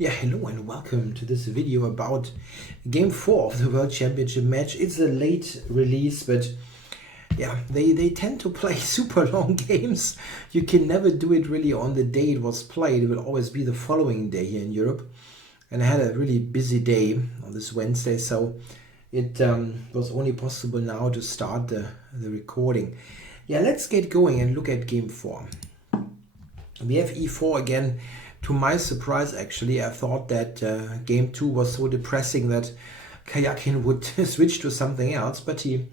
Yeah, hello and welcome to this video about Game 4 of the World Championship match. It's a late release, but yeah, they tend to play super long games. You can never do it really on the day it was played. It will always be the following day here in Europe. And I had a really busy day on this Wednesday, so it was only possible now to start the recording. Yeah, let's get going and look at Game 4. We have e4 again. To my surprise, actually, I thought that Game 2 was so depressing that Karjakin would switch to something else, but he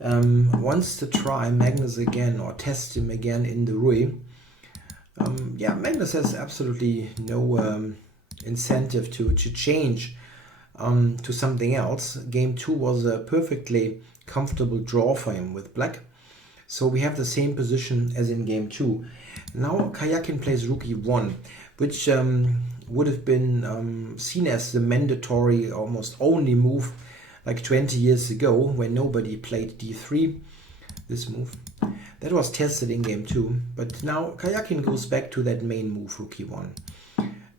wants to try Magnus again or test him again in the Rui. Yeah, Magnus has absolutely no incentive to change to something else. Game 2 was a perfectly comfortable draw for him with black. So we have the same position as in Game 2. Now Karjakin plays Rook e1, which would have been seen as the mandatory, almost only move like 20 years ago when nobody played d3, this move. That was tested in Game 2, but now Karjakin goes back to that main move, Rook e1,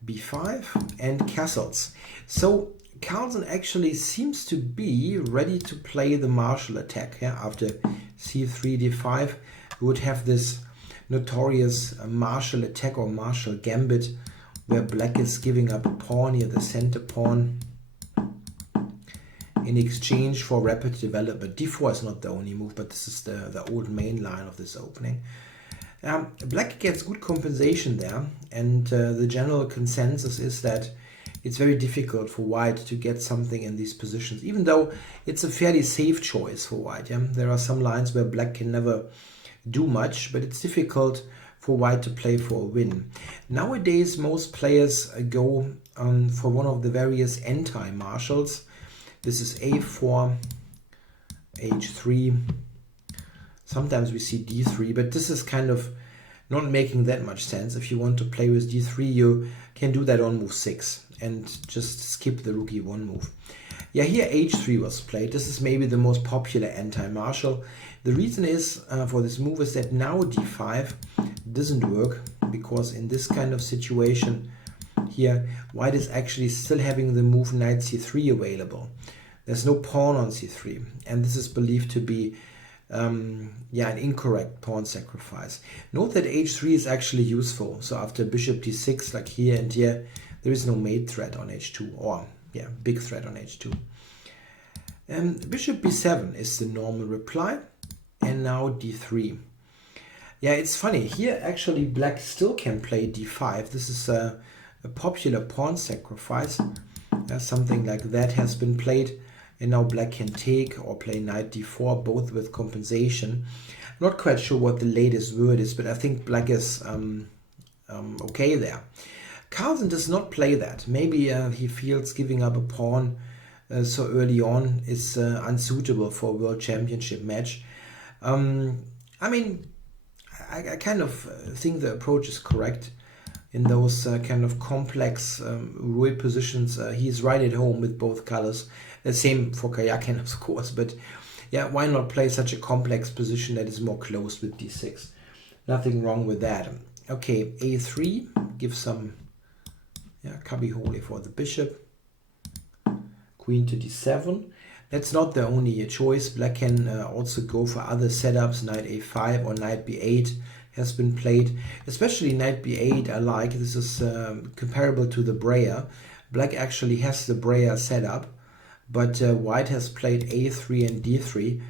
b5, and castles. So Carlsen actually seems to be ready to play the martial attack. Yeah? After c3, d5, we would have this notorious martial attack or martial gambit where black is giving up a pawn here, the center pawn, in exchange for rapid development. d4 is not the only move, but this is the old main line of this opening. Black gets good compensation there, and the general consensus is that it's very difficult for white to get something in these positions, even though it's a fairly safe choice for white. Yeah? There are some lines where black can never do much, but it's difficult for white to play for a win. Nowadays, most players go for one of the various anti-martials. This is a4, h3. Sometimes we see d3, but this is kind of not making that much sense. If you want to play with d3, you can do that on move 6 and just skip the Rook e1 move. Yeah, here h3 was played. This is maybe the most popular anti-martial. The reason is for this move is that now d5 doesn't work, because in this kind of situation here, white is actually still having the move knight c3 available. There's no pawn on c3, and this is believed to be an incorrect pawn sacrifice. Note that h3 is actually useful. So after bishop d6, like here and here, there is no mate threat on h2, or big threat on h2. Bishop b7 is the normal reply, and now d3. Yeah, it's funny. Here actually black still can play d5. This is a popular pawn sacrifice. Something like that has been played, and now black can take or play knight d4, both with compensation. I'm not quite sure what the latest word is, but I think black is okay there. Carlsen does not play that. Maybe he feels giving up a pawn so early on is unsuitable for a World Championship match. I mean, I kind of think the approach is correct. In those kind of complex Rui positions, he's right at home with both colors. The same for Karjakin, of course, but yeah, why not play such a complex position that is more closed with d6? Nothing wrong with that. Okay, a3 gives some cubbyhole for the bishop. Queen to d7. That's not the only choice. Black can also go for other setups. Knight a5 or knight b8 has been played. Especially knight b8 I like. This is comparable to the Breyer. Black actually has the Breyer setup, but white has played a3 and d3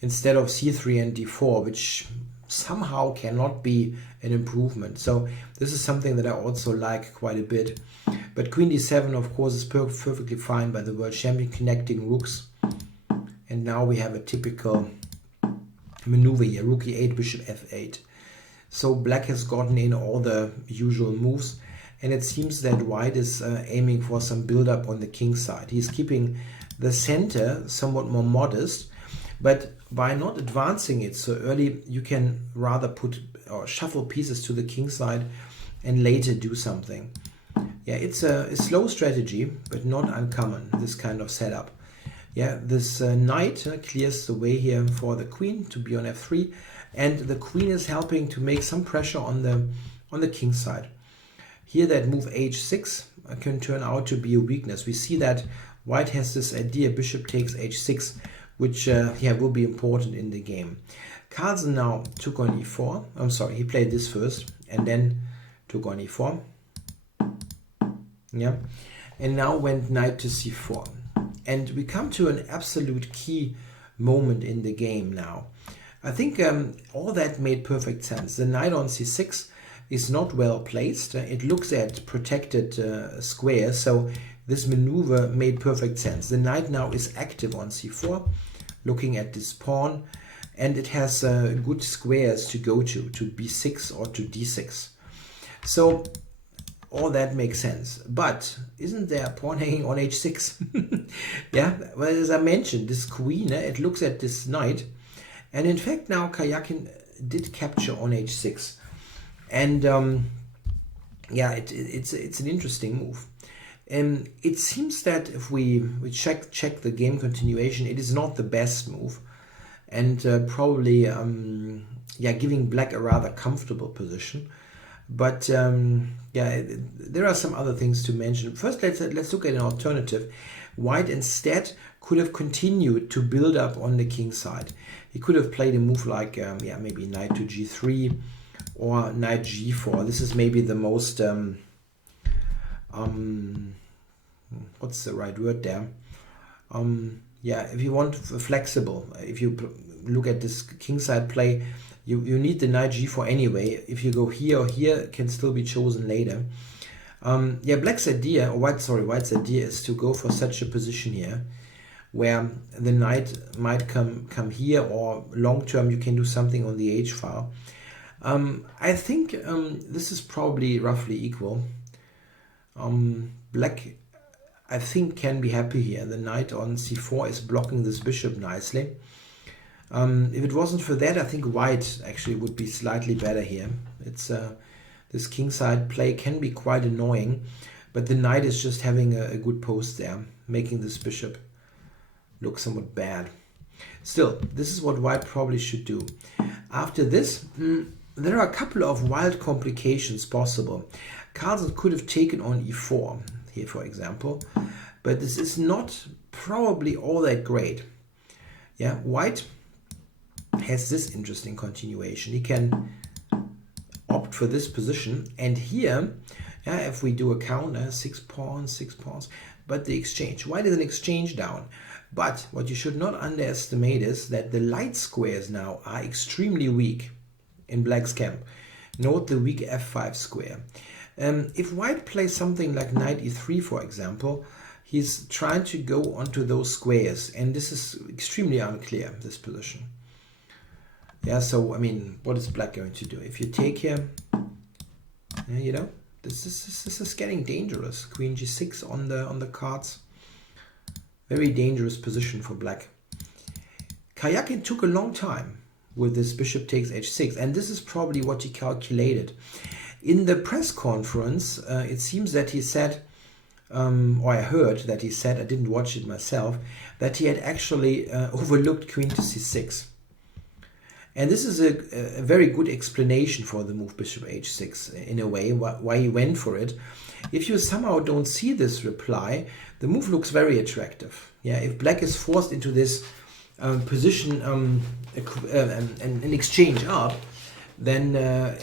instead of c3 and d4, which somehow cannot be an improvement. So this is something that I also like quite a bit. But queen d7, of course, is perfectly fine by the world champion, connecting rooks. And now we have a typical maneuver here, rook e8, bishop f8. So black has gotten in all the usual moves, and it seems that white is aiming for some build-up on the king side. He's keeping the center somewhat more modest, but by not advancing it so early, you can rather put or shuffle pieces to the king side and later do something. Yeah, it's a slow strategy, but not uncommon, this kind of setup. Yeah, this knight clears the way here for the queen to be on f3, and the queen is helping to make some pressure on the king side. Here that move h6 can turn out to be a weakness. We see that white has this idea, bishop takes h6, which will be important in the game. Carlsen now took on e4. I'm sorry, he played this first and then took on e4. Yeah, and now went knight to c4. And we come to an absolute key moment in the game now. I think all that made perfect sense. The knight on c6 is not well placed. It looks at protected squares, so this maneuver made perfect sense. The knight now is active on c4, looking at this pawn, and it has good squares to go to b6 or to d6. So all that makes sense. But isn't there a pawn hanging on h6? Yeah, well, as I mentioned, this queen, it looks at this knight, and in fact now Karjakin did capture on h6. And yeah, it's an interesting move. It seems that if we check the game continuation, it is not the best move, and probably giving black a rather comfortable position. But yeah, there are some other things to mention. First, let's look at an alternative. White instead could have continued to build up on the king side. He could have played a move like maybe knight to g3 or knight g4. This is maybe the most what's the right word there? Yeah, if you want flexible, if you look at this kingside play, you need the knight g4 anyway. If you go here or here, it can still be chosen later. Yeah, black's idea, or white's idea is to go for such a position here, where the knight might come here, or long term you can do something on the h file. I think this is probably roughly equal. Black, I think, can be happy here. The knight on c4 is blocking this bishop nicely. If it wasn't for that, I think white actually would be slightly better here. It's this kingside play can be quite annoying, but the knight is just having a good post there, making this bishop look somewhat bad. Still, this is what white probably should do. After this, there are a couple of wild complications possible. Carlsen could have taken on e4 here, for example, but this is not probably all that great. Yeah, white has this interesting continuation. He can opt for this position, and here, if we do a counter, 6 pawns, but the exchange. White is an exchange down. But what you should not underestimate is that the light squares now are extremely weak in black's camp. Note the weak f5 square. If white plays something like knight e3, for example, he's trying to go onto those squares, and this is extremely unclear, this position. Yeah, so I mean, what is black going to do? If you take here, you know, this is getting dangerous. Queen g6 on the cards. Very dangerous position for black. Karjakin took a long time with this bishop takes h6, and this is probably what he calculated. In the press conference, it seems that he said, or I heard that he said, I didn't watch it myself, that he had actually overlooked queen to c6. And this is a very good explanation for the move bishop h6, in a way, why he went for it. If you somehow don't see this reply, the move looks very attractive. Yeah, if black is forced into this position, an exchange up, then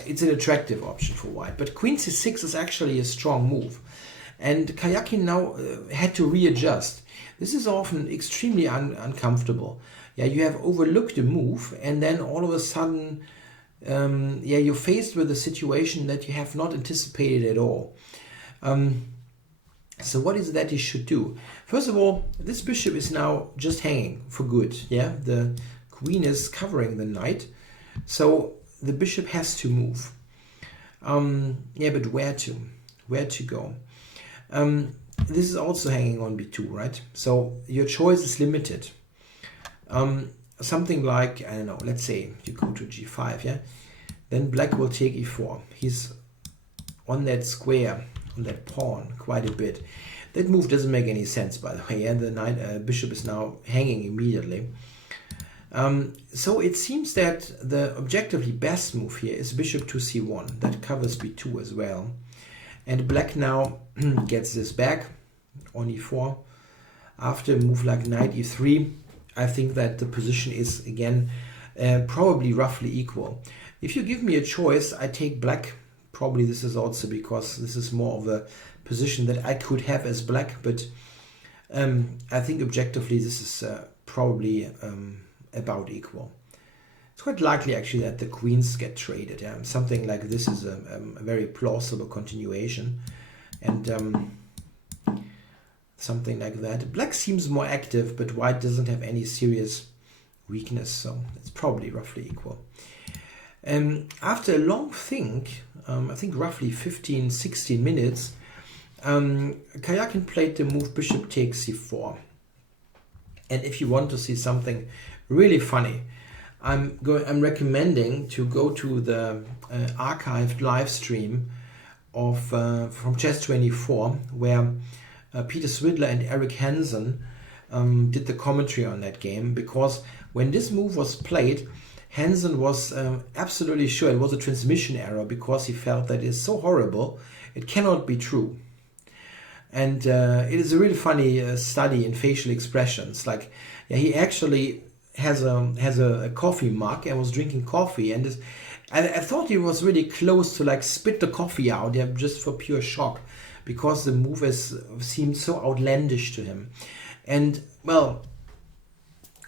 it's an attractive option for white. But queen c6 is actually a strong move. And Karjakin now had to readjust. This is often extremely uncomfortable. Yeah, you have overlooked a move, and then all of a sudden, you're faced with a situation that you have not anticipated at all. So what is it that you should do? First of all, this bishop is now just hanging for good. Yeah, the queen is covering the knight, so the bishop has to move. Yeah, but where to? Where to go? This is also hanging on b2, right? So your choice is limited. Something like, I don't know, let's say you go to g5, yeah? Then black will take e4. He's on that square, on that pawn, quite a bit. That move doesn't make any sense, by the way, and the bishop is now hanging immediately. So it seems that the objectively best move here is bishop to c1. That covers b2 as well. And black now gets this back on e4. After a move like knight e3, I think that the position is again probably roughly equal. If you give me a choice, I take black. Probably this is also because this is more of a position that I could have as black, but I think objectively this is probably about equal. It's quite likely actually that the queens get traded. Yeah? Something like this is a very plausible continuation, and something like that. Black seems more active, but white doesn't have any serious weakness, so it's probably roughly equal. After a long think, I think roughly 15-16 minutes, Karjakin played the move bishop takes c4. And if you want to see something really funny, I'm recommending to go to the archived live stream of from Chess24, where Peter Swidler and Eric Hansen did the commentary on that game, because when this move was played, Hansen was absolutely sure it was a transmission error, because he felt that it's so horrible, it cannot be true. And it is a really funny study in facial expressions. Like, yeah, he actually has a coffee mug and was drinking coffee, and I thought he was really close to like spit the coffee out, yeah, just for pure shock, because the move seemed so outlandish to him. And well,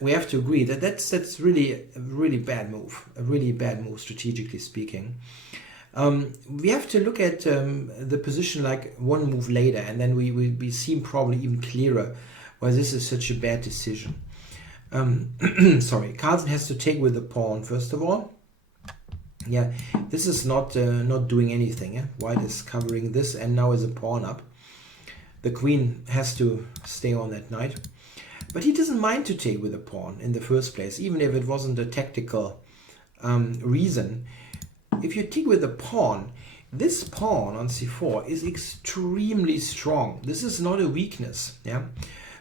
we have to agree that that's really a really bad move strategically speaking. We have to look at the position like one move later, and then we seem probably even clearer why this is such a bad decision. Sorry, Carlsen has to take with the pawn first of all. Yeah, this is not doing anything. Yeah? White is covering this, and now is a pawn up. The queen has to stay on that knight, but he doesn't mind to take with a pawn in the first place, even if it wasn't a tactical reason. If you take with a pawn, this pawn on c4 is extremely strong. This is not a weakness. Yeah,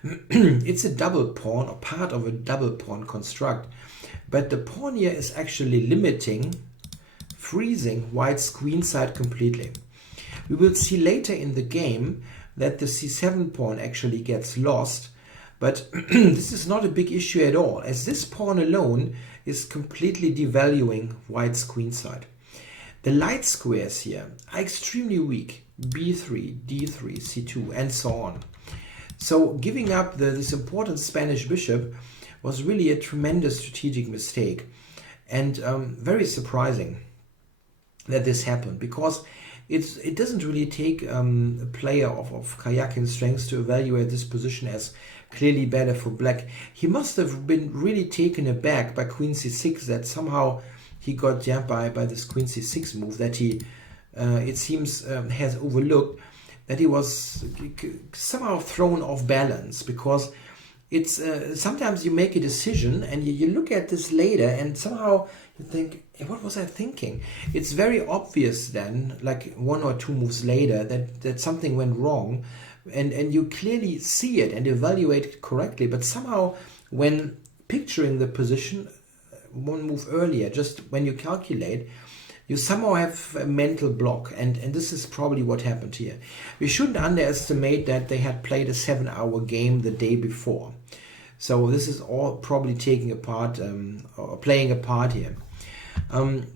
it's a double pawn, or part of a double pawn construct, but the pawn here is actually limiting, freezing white's queen side completely. We will see later in the game that the c7 pawn actually gets lost, but this is not a big issue at all, as this pawn alone is completely devaluing white's queen side. The light squares here are extremely weak, b3, d3, c2, and so on. So giving up this important Spanish bishop was really a tremendous strategic mistake, and very surprising that this happened, because it doesn't really take a player of Karjakin's strengths to evaluate this position as clearly better for black. He must have been really taken aback by queen c6, that somehow he got by this queen c6 move that he, it seems, has overlooked, that he was somehow thrown off balance, because it's sometimes you make a decision and you look at this later and somehow you think, hey, what was I thinking? It's very obvious then, like one or two moves later, that something went wrong, and you clearly see it and evaluate it correctly, but somehow when picturing the position one move earlier, just when you calculate, you somehow have a mental block, and this is probably what happened here. We shouldn't underestimate that they had played a 7-hour game the day before. So this is all probably taking a part, or playing a part here.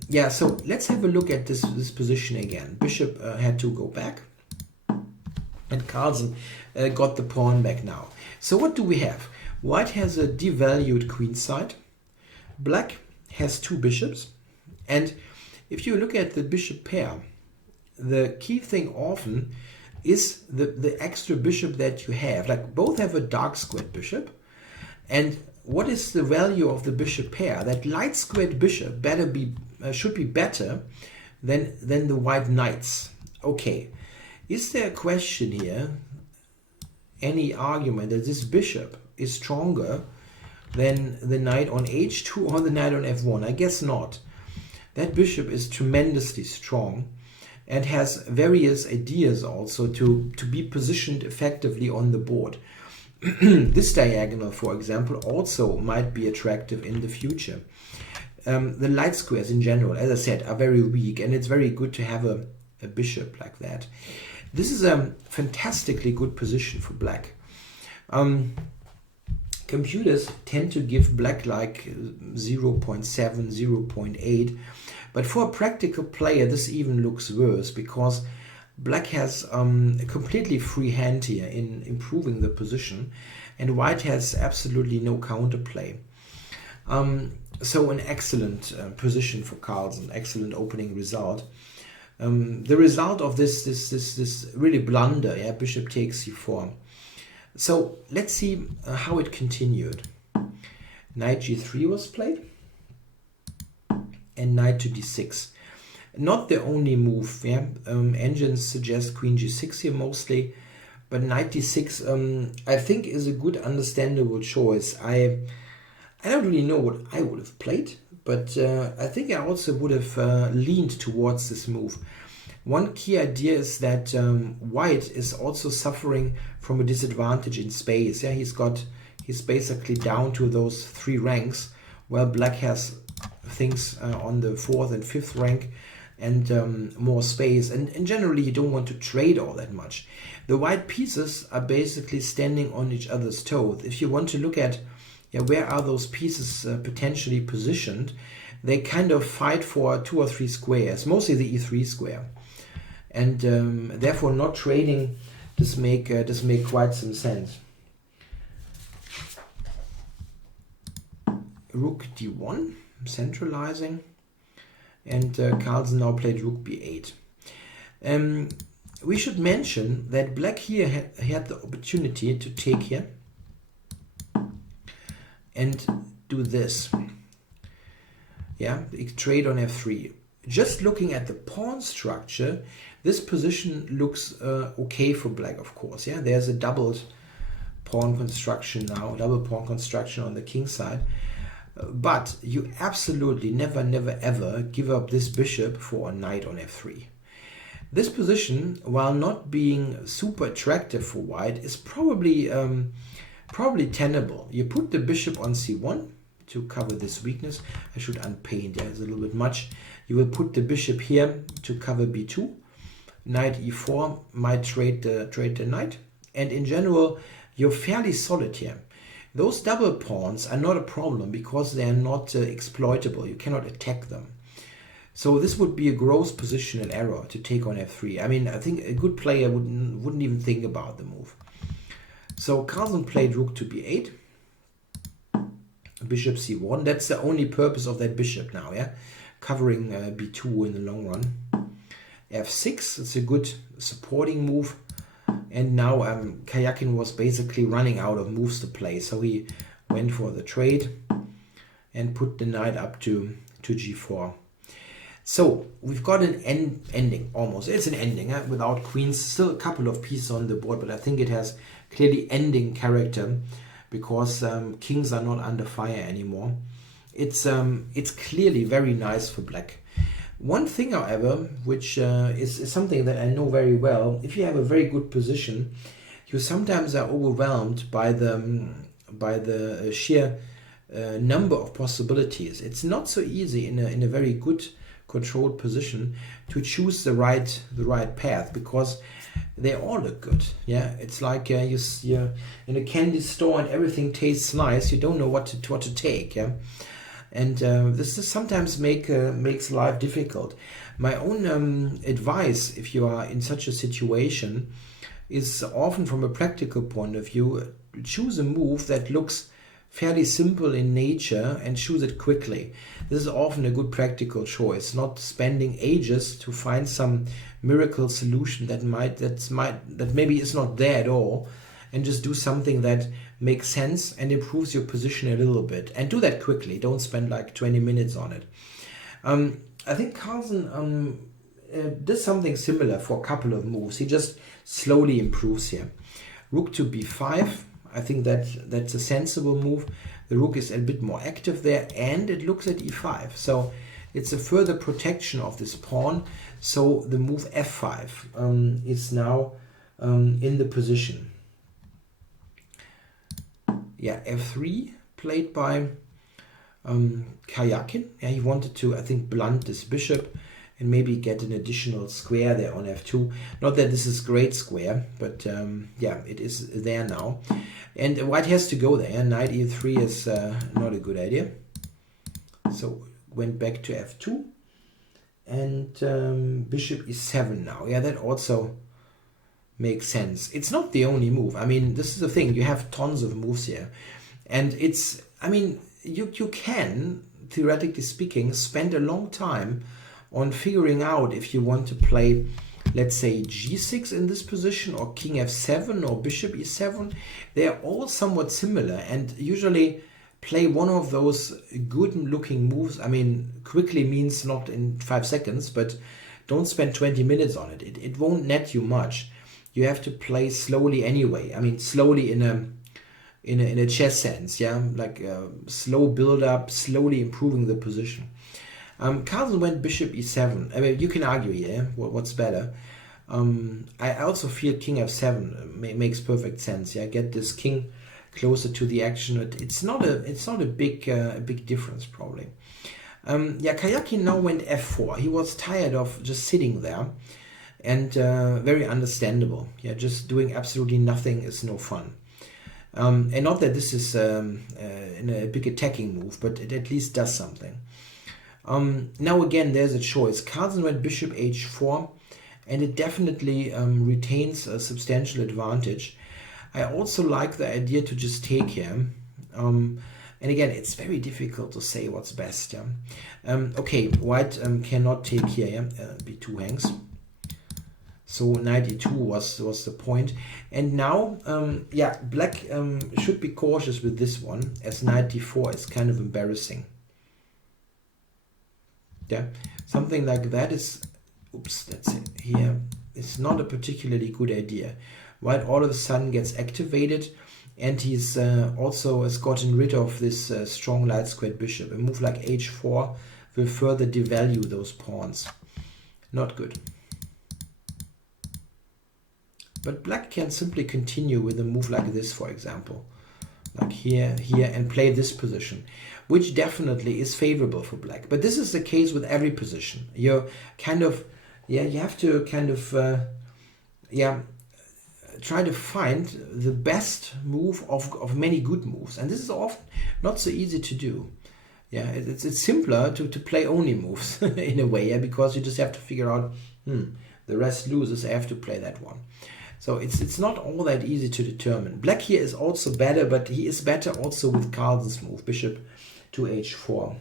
Yeah, so let's have a look at this position again. Bishop had to go back, and Carlsen got the pawn back now. So what do we have? White has a devalued queen side. Black has two bishops, and if you look at the bishop pair, the key thing often is the extra bishop that you have. Like, both have a dark squared bishop, and what is the value of the bishop pair? That light squared bishop should be better than the white knights. Okay, is there a question here, any argument that this bishop is stronger than the knight on h2 or the knight on f1? I guess not. That bishop is tremendously strong and has various ideas also to be positioned effectively on the board. This diagonal, for example, also might be attractive in the future. The light squares in general, as I said, are very weak, and it's very good to have a bishop like that. This is a fantastically good position for black. Computers tend to give black like 0.7, 0.8, but for a practical player this even looks worse, because black has a completely free hand here in improving the position, and white has absolutely no counterplay. So an excellent position for Carlsen, excellent opening result. The result of this really blunder, yeah, bishop takes c4. So let's see how it continued. Knight g3 was played, and knight to d6. Not the only move, yeah. Engines suggest queen g6 here mostly, but knight d6 I think is a good understandable choice. I don't really know what I would have played, but I think I also would have leaned towards this move. One key idea is that white is also suffering from a disadvantage in space. Yeah, he's basically down to those 3 ranks, while black has things on the 4th and 5th rank and more space. And generally, you don't want to trade all that much. The white pieces are basically standing on each other's toes. If you want to look at where are those pieces potentially positioned, they kind of fight for 2 or 3 squares, mostly the e3 square. And therefore not trading does make quite some sense. Rook d1, centralizing, and Carlsen now played rook b8. We should mention that black here had the opportunity to take here and do this. Yeah, trade on f3. Just looking at the pawn structure, this position looks okay for black, of course. Yeah, there's a doubled pawn construction now, double pawn construction on the king side. But you absolutely never ever give up this bishop for a knight on f3. This position, while not being super attractive for white, is probably tenable. You put the bishop on c1 to cover this weakness. I should unpaint, yeah, it's a little bit much. You will put the bishop here to cover b2. Knight e4 might trade the knight. And in general, you're fairly solid here. Those double pawns are not a problem because they are not exploitable. You cannot attack them. So this would be a gross positional error to take on f3. I mean, I think a good player wouldn't even think about the move. So Carlsen played rook to b8. Bishop c1. That's the only purpose of that bishop now, yeah? Covering b2 in the long run. f6, it's a good supporting move. And now Karjakin was basically running out of moves to play. So he went for the trade and put the knight up to g4. So we've got an ending almost. It's an ending without queens. Still a couple of pieces on the board, but I think it has clearly ending character because kings are not under fire anymore. It's clearly very nice for black. One thing, however, which is something that I know very well, if you have a very good position, you sometimes are overwhelmed by the sheer number of possibilities. It's not so easy in a very good controlled position to choose the right path because they all look good. Yeah, it's like you're in a candy store and everything tastes nice. You don't know what to take. Yeah. And this sometimes makes life difficult. My own advice, if you are in such a situation, is often from a practical point of view, choose a move that looks fairly simple in nature and choose it quickly. This is often a good practical choice, not spending ages to find some miracle solution that maybe is not there at all, and just do something that makes sense and improves your position a little bit. And do that quickly. Don't spend like 20 minutes on it. I think Carlsen does something similar for a couple of moves. He just slowly improves here. Rook to b5. I think that's a sensible move. The rook is a bit more active there, and it looks at e5. So it's a further protection of this pawn. So the move f5 is now in the position. Yeah, f3 played by Karjakin. Yeah, he wanted to, I think, blunt this bishop and maybe get an additional square there on f2. Not that this is great square, but yeah, it is there now. And white has to go there. Knight e3 is not a good idea. So went back to f2. And bishop e7 now. Yeah, that also makes sense. It's not the only move. I mean, this is the thing. You have tons of moves here. And it's, I mean, you can, theoretically speaking, spend a long time on figuring out if you want to play, let's say, g6 in this position, or king f7, or bishop e7. They're all somewhat similar, and usually play one of those good looking moves. I mean, quickly means not in 5 seconds, but don't spend 20 minutes on it. It won't net you much. You have to play slowly anyway. I mean, slowly in a chess sense, yeah, like slow build up, slowly improving the position. Carlsen went bishop e7. I mean, you can argue here what's better. I also feel king f7 makes perfect sense. Yeah, get this king closer to the action. It's not a big difference probably. Yeah, Karjakin now went f4. He was tired of just sitting there, and very understandable. Yeah, just doing absolutely nothing is no fun. And not that this is in a big attacking move, but it at least does something. Now again, there's a choice. Carlsen went bishop h4, and it definitely retains a substantial advantage. I also like the idea to just take here. And again, it's very difficult to say what's best. Yeah? Okay, white cannot take here. Yeah? b2 hangs. So knight e2 was the point. And now, yeah, black should be cautious with this one, as knight d4 is kind of embarrassing. Yeah, something like that is, oops, that's it here. It's not a particularly good idea. White all of a sudden gets activated, and he's also has gotten rid of this strong light squared bishop. A move like h4 will further devalue those pawns. Not good. But black can simply continue with a move like this, for example. Like here, and play this position, which definitely is favorable for black. But this is the case with every position. You're kind of, yeah, you have to kind of, yeah, try to find the best move of many good moves. And this is often not so easy to do. Yeah, it's simpler to play only moves in a way, yeah, because you just have to figure out, the rest loses, I have to play that one. So it's not all that easy to determine. Black here is also better, but he is better also with Carlsen's move, bishop to h4.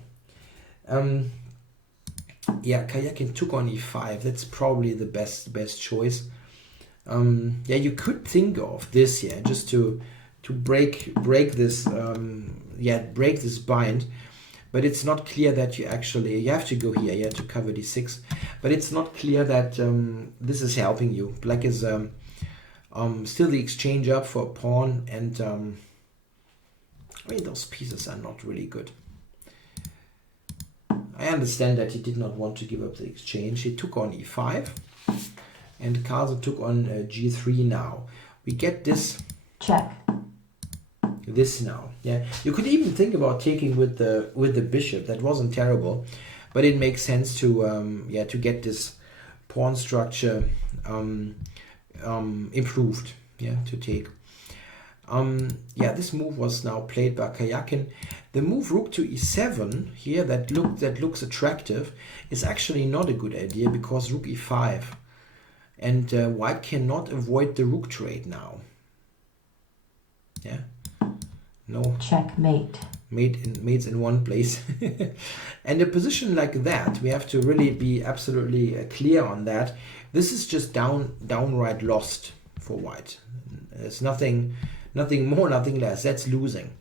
Yeah, Karjakin took on e5. That's probably the best choice. Yeah, you could think of this here just to break this break this bind, but it's not clear that you have to go here, to cover d6, but it's not clear that this is helping you. Black is still the exchange up for a pawn, and I mean, those pieces are not really good. I understand that he did not want to give up the exchange. He took on e5, and Carlsen took on g3 now. We get this check. This now. Yeah, you could even think about taking with the bishop. That wasn't terrible, but it makes sense to to get this pawn structure improved. Yeah, to take. Yeah, this move was now played by Karjakin. The move rook to e7 here that looks attractive is actually not a good idea, because rook e5, and white cannot avoid the rook trade now. Yeah, no checkmate. Mates in one place. And a position like that, we have to really be absolutely clear on that. This is just downright lost for white. There's nothing more, nothing less. That's losing.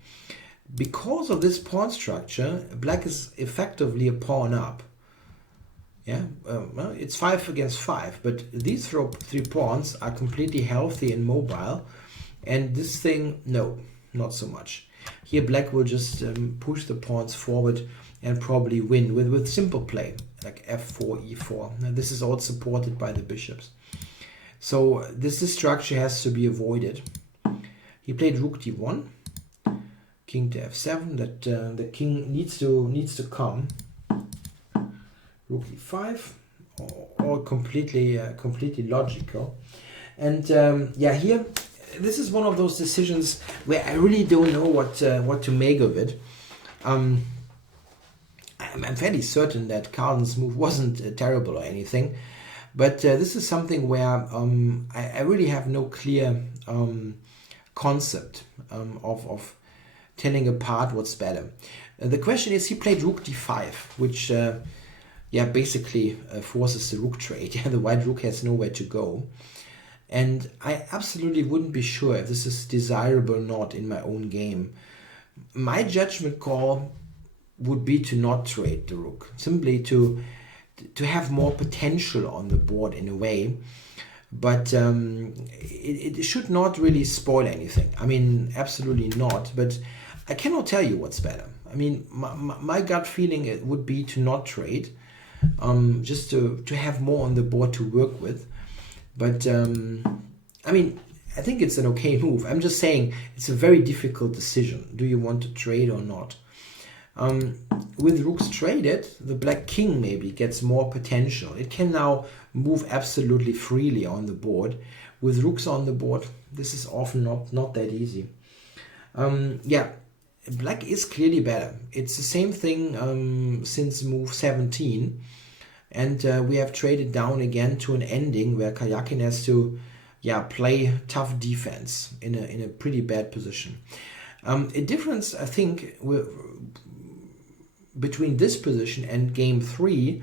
Because of this pawn structure, black is effectively a pawn up. Yeah, well, it's 5 against 5, but these three pawns are completely healthy and mobile, and this thing, no, not so much. Here black will just push the pawns forward and probably win with simple play, like f4, e4. Now, this is all supported by the bishops. So this structure has to be avoided. He played rook d1, king to f7, that the king needs to come. Rook e5, all completely logical. And yeah, here, this is one of those decisions where I really don't know what to make of it. I'm fairly certain that Carlsen's move wasn't terrible or anything, but this is something where I really have no clear concept of telling apart what's better. The question is, he played rook d5, which yeah, basically forces the rook trade. Yeah, the white rook has nowhere to go. And I absolutely wouldn't be sure if this is desirable or not in my own game. My judgment call would be to not trade the rook, simply to have more potential on the board in a way. But it should not really spoil anything. I mean, absolutely not. But I cannot tell you what's better. I mean, my gut feeling it would be to not trade, just to have more on the board to work with. But I mean, I think it's an okay move. I'm just saying it's a very difficult decision. Do you want to trade or not? With rooks traded, the black king maybe gets more potential. It can now move absolutely freely on the board. With rooks on the board, this is often not that easy. Yeah, black is clearly better. It's the same thing since move 17. And we have traded down again to an ending where Karjakin has to play tough defense in a pretty bad position. A difference, I think, between this position and game 3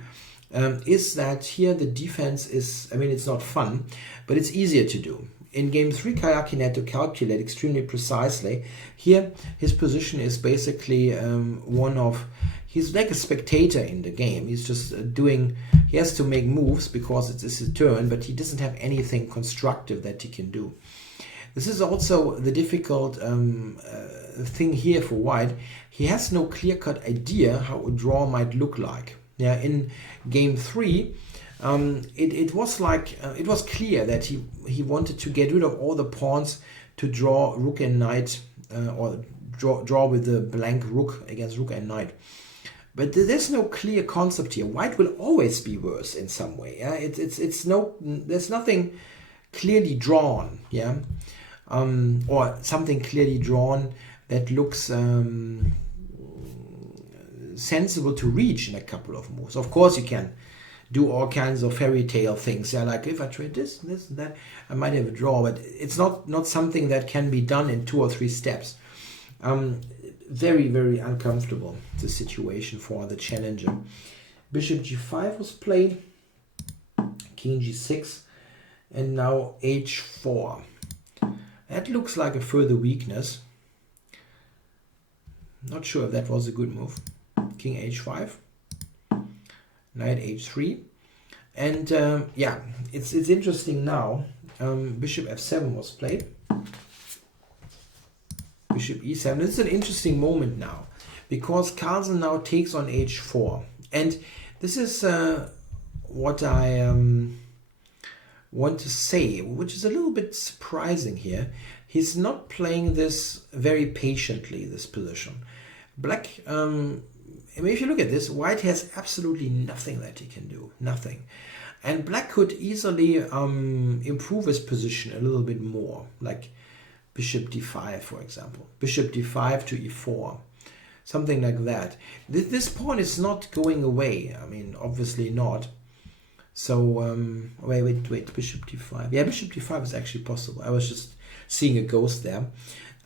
is that here the defense is, I mean, it's not fun, but it's easier to do. In game 3, Karjakin had to calculate extremely precisely. Here, his position is basically one of, he's like a spectator in the game. He's just he has to make moves because it's his turn, but he doesn't have anything constructive that he can do. This is also the difficult thing here for white. He has no clear-cut idea how a draw might look like. Yeah, in game 3, it was like it was clear that he wanted to get rid of all the pawns to draw rook and knight, or draw with the blank rook against rook and knight. But there's no clear concept here. White will always be worse in some way. Yeah, there's nothing clearly drawn. Yeah, or something clearly drawn that looks sensible to reach in a couple of moves. Of course, you can do all kinds of fairy tale things. Yeah, like if I trade this, and that, I might have a draw, but it's not something that can be done in 2 or 3 steps. Very, very uncomfortable, the situation for the challenger. Bishop g5 was played, king g6, and now h4. That looks like a further weakness. Not sure if that was a good move. King h5, knight h3, and yeah, it's interesting now. Bishop f7 was played. Bishop e7. This is an interesting moment now because Carlsen now takes on h4, and this is what I want to say, which is a little bit surprising here. He's not playing this very patiently, this position. Black, I mean, if you look at this, white has absolutely nothing that he can do, nothing. And black could easily improve his position a little bit more, like bishop d5, for example. Bishop d5 to e4, something like that. This pawn is not going away, I mean, obviously not. So, wait, bishop d5. Yeah, bishop d5 is actually possible. I was just seeing a ghost there.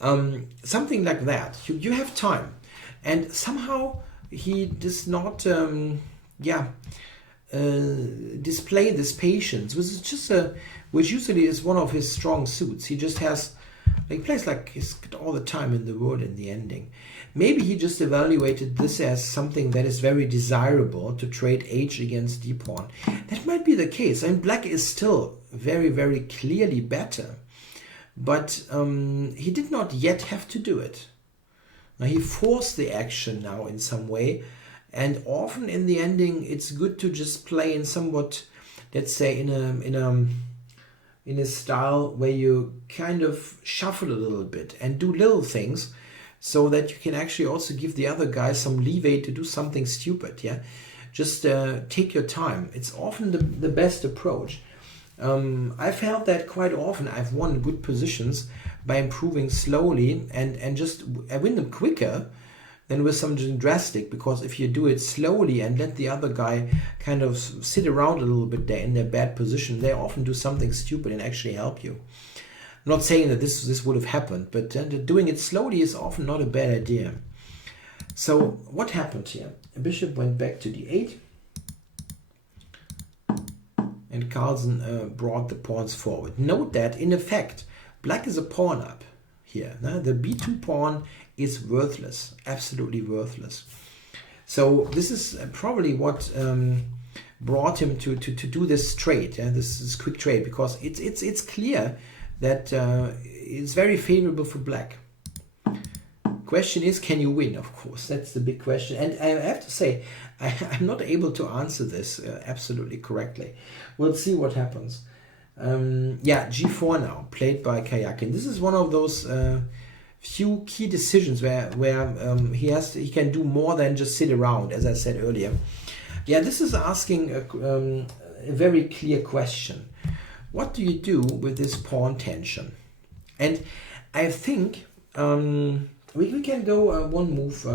Something like that. You have time. And somehow he does not display this patience, which is just which usually is one of his strong suits. He just has, he plays like he's got all the time in the world in the ending. Maybe he just evaluated this as something that is very desirable to trade h against d pawn. That might be the case. I mean, black is still very, very clearly better, but he did not yet have to do it. Now he forced the action now in some way, and often in the ending it's good to just play in somewhat, let's say, in a style where you kind of shuffle a little bit and do little things, so that you can actually also give the other guy some leeway to do something stupid. Yeah, just take your time. It's often the best approach. I've felt that quite often. I've won good positions by improving slowly and just I win them quicker than with something drastic, because if you do it slowly and let the other guy kind of sit around a little bit there in their bad position, they often do something stupid and actually help you. I'm not saying that this would have happened, but doing it slowly is often not a bad idea. So what happened here? A bishop went back to d8, and Carlsen brought the pawns forward. Note that, in effect, black is a pawn up here. The b2 pawn is worthless, absolutely worthless. So this is probably what brought him to do this trade, this quick trade, because it's clear that it's very favorable for black. Question is, can you win? Of course, that's the big question. And I have to say, I'm not able to answer this absolutely correctly. We'll see what happens. Yeah, g4 now, played by Karjakin. This is one of those few key decisions where he can do more than just sit around, as I said earlier. Yeah, this is asking a very clear question. What do you do with this pawn tension? And I think we can go one move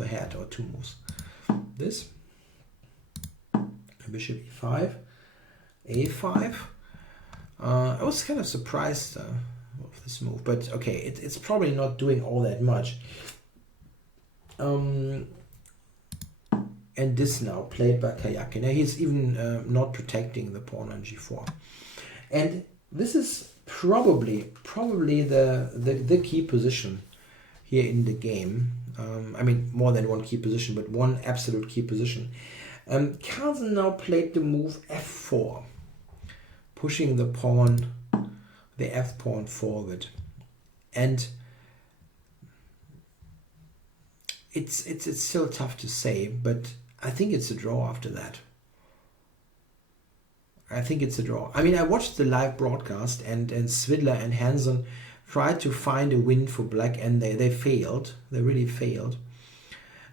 ahead, or two moves. This bishop e5, a5. I was kind of surprised of this move, but okay, it's probably not doing all that much. And this now played by Karjakin. Now he's even not protecting the pawn on g4, and this is probably the key position here in the game. I mean, more than one key position, but one absolute key position. Carlsen now played the move f4, pushing the pawn, the f pawn forward, and it's still tough to say, but I think it's a draw after that. I think it's a draw. I mean, I watched the live broadcast, and Svidler and Hansen tried to find a win for black, and they failed. They really failed.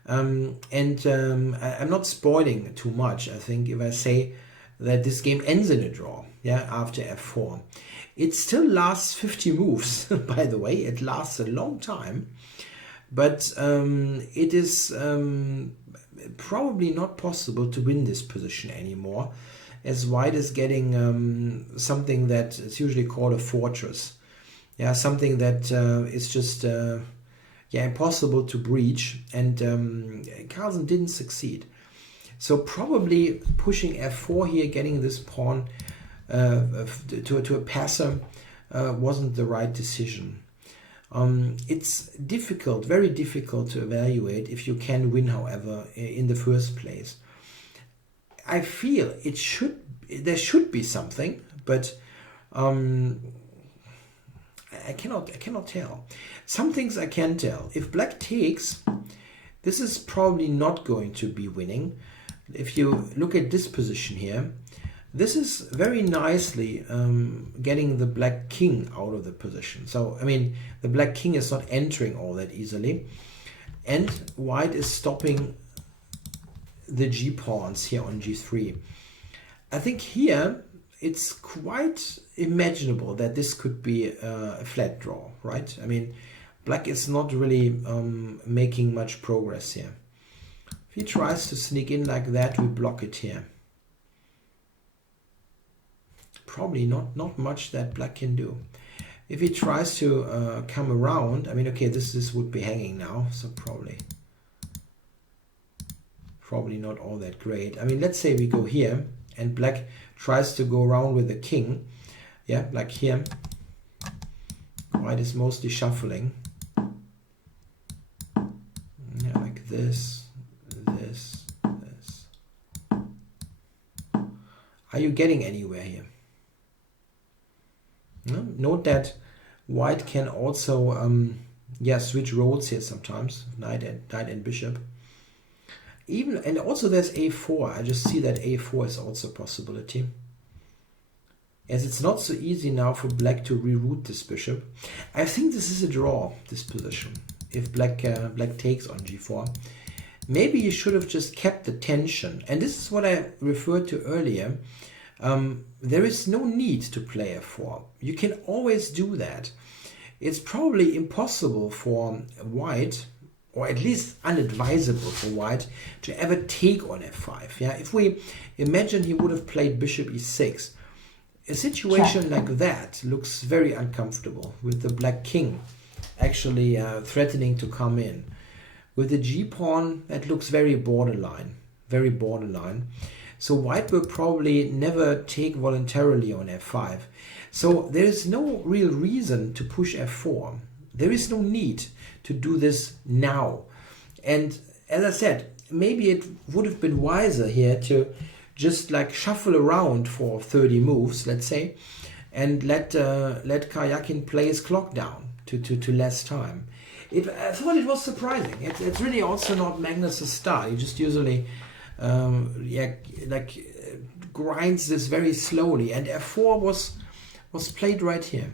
I'm not spoiling too much, I think, if I say that this game ends in a draw, yeah, after f4. It still lasts 50 moves, by the way. It lasts a long time, but it is probably not possible to win this position anymore, as white is getting something that is usually called a fortress. Yeah, something that is just impossible to breach, and Carlsen didn't succeed. So probably pushing f4 here, getting this pawn to a passer, wasn't the right decision. It's difficult, very difficult to evaluate if you can win, however, in the first place. I feel there should be something, but I cannot tell. Some things I can tell. If black takes, this is probably not going to be winning. If you look at this position here, this is very nicely getting the black king out of the position. So, I mean, the black king is not entering all that easily. And white is stopping the g-pawns here on g3. I think here it's quite imaginable that this could be a flat draw, right? I mean, black is not really making much progress here. If he tries to sneak in like that, we block it here. Probably not much that black can do. If he tries to come around, I mean, okay, this would be hanging now, so probably not all that great. I mean, let's say we go here and black tries to go around with the king. Yeah, like here. White is mostly shuffling. Yeah, like this, this. Are you getting anywhere here? No? Note that white can also switch roles here sometimes, knight and bishop. And also there's a4. I just see that a4 is also a possibility, as it's not so easy now for black to reroute this bishop. I think this is a draw, this position, if black takes on g4. maybe you should have just kept the tension. And this is what I referred to earlier. There is no need to play f4. You can always do that. It's probably impossible for white, or at least unadvisable for white, to ever take on f5. Yeah, if we imagine he would have played bishop e6, a situation like that looks very uncomfortable, with the black king actually threatening to come in. With the g-pawn, that looks very borderline, very borderline. So white will probably never take voluntarily on f5. So there is no real reason to push f4. There is no need to do this now. And as I said, maybe it would have been wiser here to just like shuffle around for 30 moves, let's say, and let Karjakin play his clock down to less time. I thought it was surprising. It's really also not Magnus's style. He just usually grinds this very slowly, and f4 was played right here.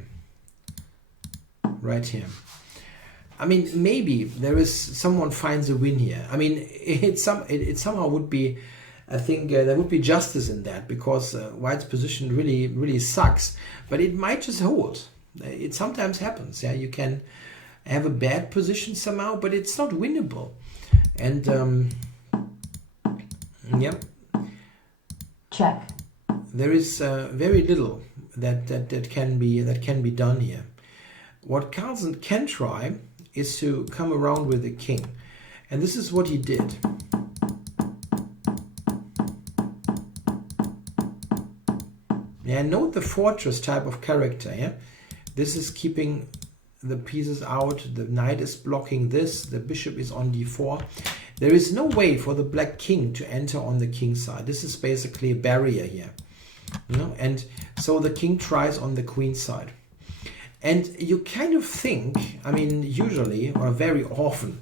Right here. I mean, maybe there is someone finds a win here. I mean, it somehow would be, I think there would be justice in that, because white's position really sucks. But it might just hold. It sometimes happens. Yeah, you can have a bad position somehow, but it's not winnable. And yeah, check. There is very little that can be done here. What Carlsen can try is to come around with the king, and this is what he did. Yeah, note the fortress type of character. Yeah, this is keeping the pieces out. The knight is blocking this. The bishop is on d4. There is no way for the black king to enter on the king side. This is basically a barrier here. You know? And so the king tries on the queen side. And you kind of think, I mean, usually or very often,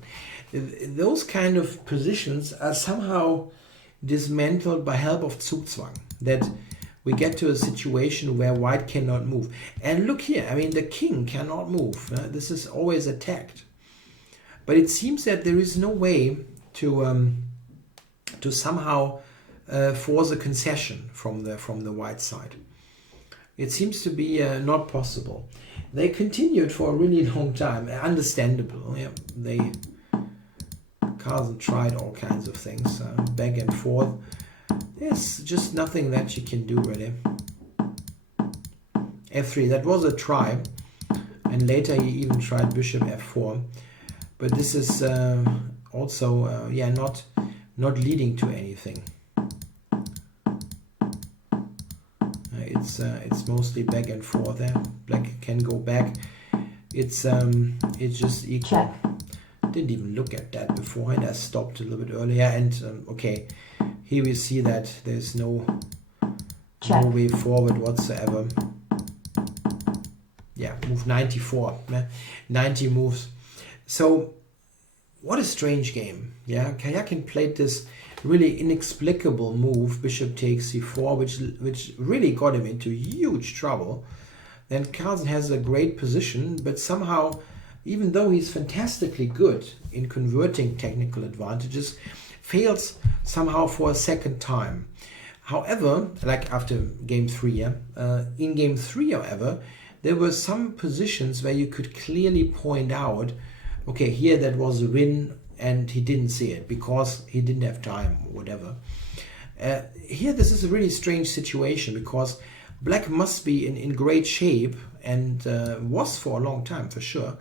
those kind of positions are somehow dismantled by help of Zugzwang. That we get to a situation where white cannot move. And look here, I mean, the king cannot move. This is always attacked. But it seems that there is no way to somehow force a concession from the white side. It seems to be not possible. They continued for a really long time. Understandable. Yeah, Carlsen tried all kinds of things, back and forth. There's just nothing that you can do really. f3, that was a try, and later he even tried bishop f4, but this is also yeah, not leading to anything. It's mostly back and forth there. Black can go back. It's just equal. Check. Didn't even look at that beforehand. I stopped a little bit earlier, and okay, here we see that there's no way forward whatsoever. Yeah, move 94, 90 moves. So what a strange game. Yeah, Karjakin played this really inexplicable move, bishop takes c4, which really got him into huge trouble. Then Carlsen has a great position, but somehow, even though he's fantastically good in converting technical advantages, fails somehow for a second time. However, like after game 3, yeah, in game 3, however, there were some positions where you could clearly point out, okay, here that was a win, and he didn't see it because he didn't have time or whatever. Here this is a really strange situation, because black must be in great shape, and was for a long time for sure,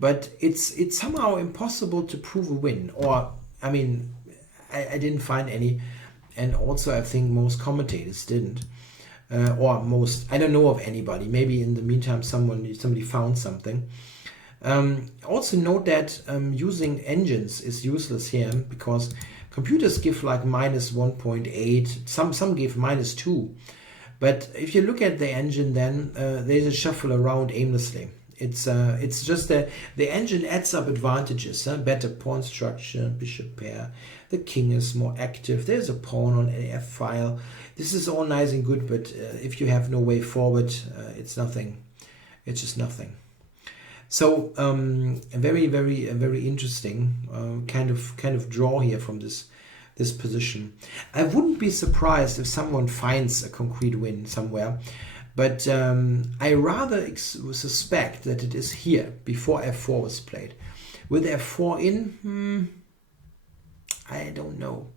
but it's somehow impossible to prove a win. Or I mean, I didn't find any, and also I think most commentators didn't, or most, I don't know of anybody. Maybe in the meantime somebody found something. Also note that using engines is useless here, because computers give like -1.8, some give -2, but if you look at the engine, then they just shuffle around aimlessly. It's just the engine adds up advantages, better pawn structure, bishop pair, the king is more active, there's a pawn on a f file. This is all nice and good, but if you have no way forward, it's nothing. It's just nothing. So a very interesting kind of draw here from this position. I wouldn't be surprised if someone finds a concrete win somewhere, but I rather suspect that it is here before f4 was played. With f4 in, I don't know.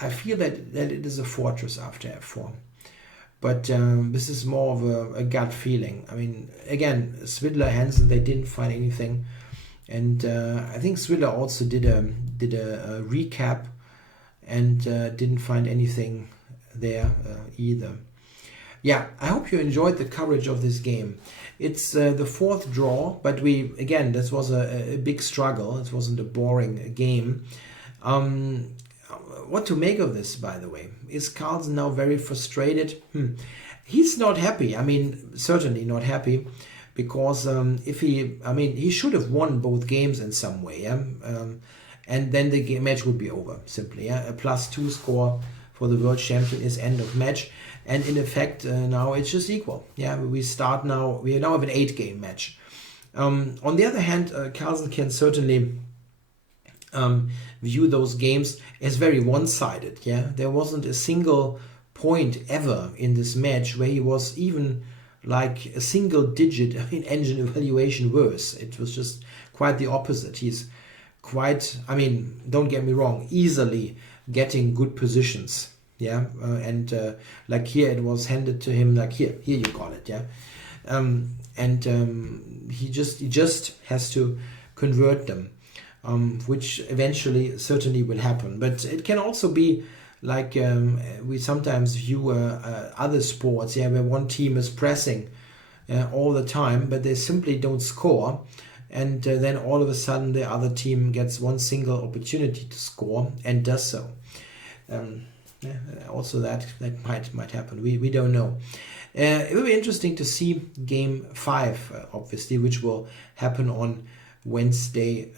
I feel that it is a fortress after f4. But this is more of a gut feeling. I mean, again, Swidler, Hansen, they didn't find anything. And I think Swidler also did a recap and didn't find anything there either. Yeah, I hope you enjoyed the coverage of this game. It's the fourth draw, but this was a big struggle. It wasn't a boring game. What to make of this, by the way? Is Carlsen now very frustrated? He's not happy. I mean, certainly not happy, because he should have won both games in some way. Yeah? And then the match would be over, simply. Yeah? A +2 score for the world champion is end of match. And in effect, now it's just equal. Yeah, we now have an 8-game match. On the other hand, Carlsen can certainly view those games as very one-sided. Yeah, there wasn't a single point ever in this match where he was even like a single digit in engine evaluation worse. It was just quite the opposite. He's quite, don't get me wrong, easily getting good positions. Yeah, like here it was handed to him, like here you got it. Yeah, he just has to convert them. Which eventually certainly will happen. But it can also be like we sometimes view other sports, where one team is pressing all the time, but they simply don't score. And then all of a sudden the other team gets one single opportunity to score and does so. Also that might happen. We don't know. It will be interesting to see game 5, obviously, which will happen on Thursday,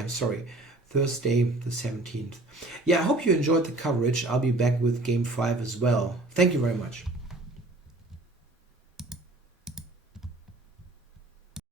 I'm sorry. Thursday the 17th. Yeah, I hope you enjoyed the coverage. I'll be back with game 5 as well. Thank you very much.